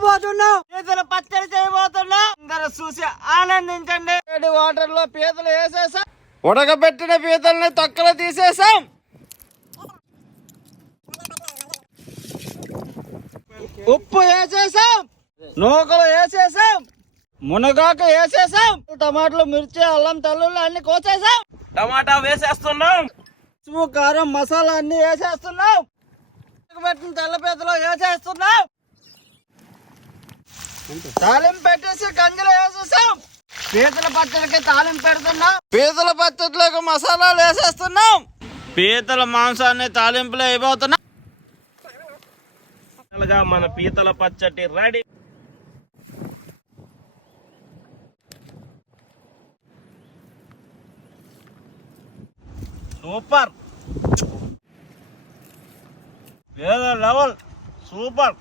చేయబోతున్నాం. పీతల పచ్చడి చేయబోతున్నాం. అందరూ చూసి ఆనందించండి. వాటర్ లో పీతలు వేసేసాం. ఉడకబెట్టిన పీతల్ని తొక్కలు తీసేసాం. ఉప్పు వేసేసాం. నూకలు వేసేసాం. మునగాకు వేసేసాం. టమాటాలు, మిర్చి, అల్లం, తెల్లుల్లి అన్ని కోసేసాం. టమాటా వేసేస్తున్నాం. ఉప్పు, కారం, మసాలా అన్ని వేసేస్తున్నాం. పెట్టిన తెల్లపీతలో వేసేస్తున్నాం. తాలింపు పెట్టేసి గంజలు వేసేసాం. పీతల పచ్చడికి తాలింపు పెడుతున్నాం. పీతల పచ్చడిలోకి మసాలాలు వేసేస్తున్నాం. పీతల మాంసాన్ని తాలింపులో అయిపోతున్నాం. మన పీతల పచ్చడి రెడీ. సూపర్, వేరే లెవెల్, సూపర్.